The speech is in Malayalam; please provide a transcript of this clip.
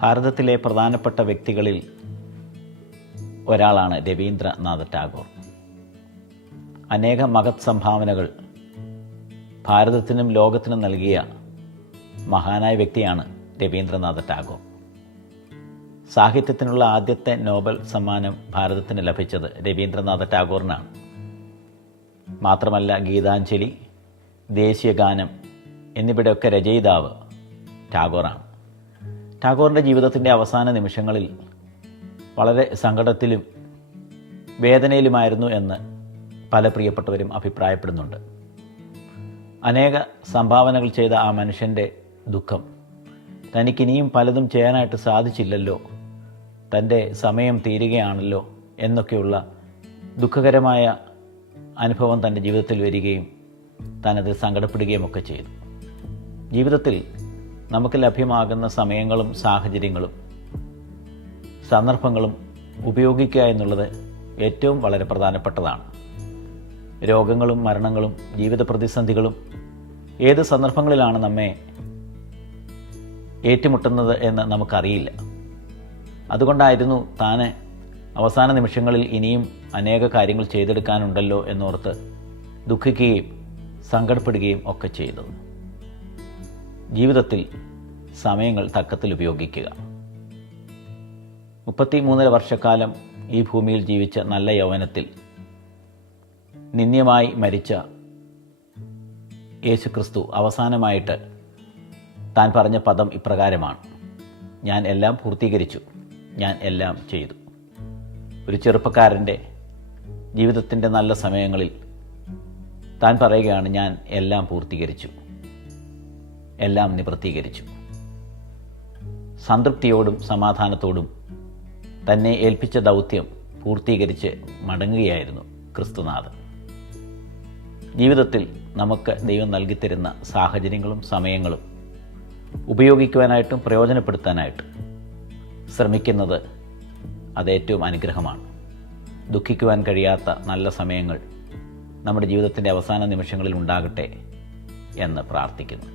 ഭാരതത്തിലെ പ്രധാനപ്പെട്ട വ്യക്തികളിൽ ഒരാളാണ് രവീന്ദ്രനാഥ ടാഗോർ. അനേക മഹത് സംഭാവനകൾ ഭാരതത്തിനും ലോകത്തിനും നൽകിയ മഹാനായ വ്യക്തിയാണ് രവീന്ദ്രനാഥ ടാഗോർ. സാഹിത്യത്തിനുള്ള ആദ്യത്തെ നോബൽ സമ്മാനം ഭാരതത്തിന് ലഭിച്ചത് രവീന്ദ്രനാഥ ടാഗോറിനാണ്. മാത്രമല്ല ഗീതാഞ്ജലി, ദേശീയഗാനം എന്നിവയുടെയൊക്കെ രചയിതാവ് ടാഗോറാണ്. ടാഗോറിൻ്റെ ജീവിതത്തിൻ്റെ അവസാന നിമിഷങ്ങളിൽ വളരെ സങ്കടത്തിലും വേദനയിലുമായിരുന്നു എന്ന് പല പ്രിയപ്പെട്ടവരും അഭിപ്രായപ്പെടുന്നുണ്ട്. അനേക സംഭാവനകൾ ചെയ്ത ആ മനുഷ്യൻ്റെ ദുഃഖം, തനിക്കിനിയും പലതും ചെയ്യാനായിട്ട് സാധിച്ചില്ലല്ലോ, തൻ്റെ സമയം തീരുകയാണല്ലോ എന്നൊക്കെയുള്ള ദുഃഖകരമായ അനുഭവം തൻ്റെ ജീവിതത്തിൽ വരികയും താനത് സങ്കടപ്പെടുകയും ഒക്കെ ചെയ്തു. ജീവിതത്തിൽ നമുക്ക് ലഭ്യമാകുന്ന സമയങ്ങളും സാഹചര്യങ്ങളും സന്ദർഭങ്ങളും ഉപയോഗിക്കുക എന്നുള്ളത് ഏറ്റവും വളരെ പ്രധാനപ്പെട്ടതാണ്. രോഗങ്ങളും മരണങ്ങളും ജീവിത പ്രതിസന്ധികളും ഏത് സന്ദർഭങ്ങളിലാണ് നമ്മെ ഏറ്റുമുട്ടുന്നത് എന്ന് നമുക്കറിയില്ല. അതുകൊണ്ടായിരുന്നു താൻ അവസാന നിമിഷങ്ങളിൽ ഇനിയും അനേക കാര്യങ്ങൾ ചെയ്തെടുക്കാനുണ്ടല്ലോ എന്നോർത്ത് ദുഃഖിക്കുകയും സങ്കടപ്പെടുകയും ഒക്കെ ചെയ്തത്. ജീവിതത്തിൽ സമയങ്ങൾ തക്കത്തിൽ ഉപയോഗിക്കുക. 33 വർഷക്കാലം ഈ ഭൂമിയിൽ ജീവിച്ച നല്ല യൗവനത്തിൽ നിന്ദ്യമായി മരിച്ച യേശുക്രിസ്തു അവസാനമായിട്ട് താൻ പറഞ്ഞ പദം ഇപ്രകാരമാണ്: ഞാൻ എല്ലാം പൂർത്തീകരിച്ചു, ഞാൻ എല്ലാം ചെയ്തു. ഒരു ചെറുപ്പക്കാരൻ്റെ ജീവിതത്തിൻ്റെ നല്ല സമയങ്ങളിൽ താൻ പറയുകയാണ്, ഞാൻ എല്ലാം പൂർത്തീകരിച്ചു, എല്ലാം നിവൃത്തീകരിച്ചു. സംതൃപ്തിയോടും സമാധാനത്തോടും തന്നെ ഏൽപ്പിച്ച ദൗത്യം പൂർത്തീകരിച്ച് മടങ്ങുകയായിരുന്നു ക്രിസ്തുനാഥൻ. ജീവിതത്തിൽ നമുക്ക് ദൈവം നൽകിത്തരുന്ന സാഹചര്യങ്ങളും സമയങ്ങളും ഉപയോഗിക്കുവാനായിട്ടും പ്രയോജനപ്പെടുത്താനായിട്ടും ശ്രമിക്കുന്നത് അത് ഏറ്റവും അനുഗ്രഹമാണ്. ദുഃഖിക്കുവാൻ കഴിയാത്ത നല്ല സമയങ്ങൾ നമ്മുടെ ജീവിതത്തിൻ്റെ അവസാന നിമിഷങ്ങളിൽ ഉണ്ടാകട്ടെ എന്ന് പ്രാർത്ഥിക്കുന്നു.